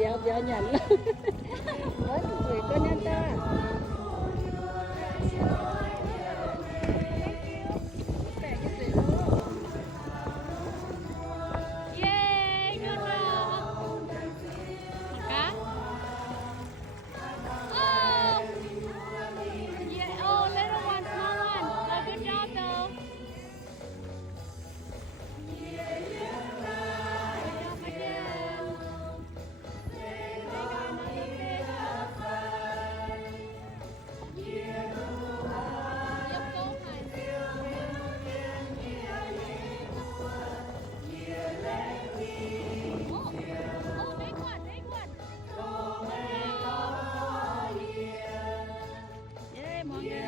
béo béo nhắn lắm. Mất tuổi con nhân ta. Yay, good job. Cá. Oh. Yeah, oh, little one, small one. Oh, good job though. Good job again. They got another fish. Yep, go high. Oh, oh, big one, big one. Yeah, mọi người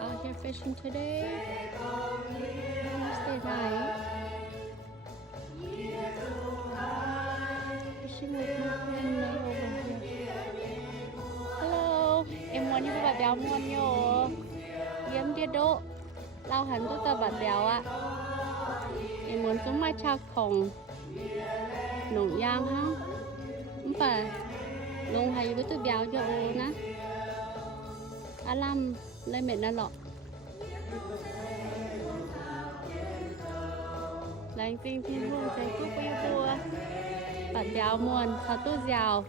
out here fishing today. Stay right. Fishing with my friend May over here. Hello, em muốn như các bạn béo muốn nhô. Yếm tiết độ. Lao hẳn tôi ta bạn béo ạ. Em muốn sống mai cha khổng. Nồng giang ha. Không phải. Nồng hay với tôi béo cho ô ná. Alam lên mệt nó lọ. Lành tinh thiên hương trái thuốc bây bùa. Bạn béo muôn, khó tốt dào.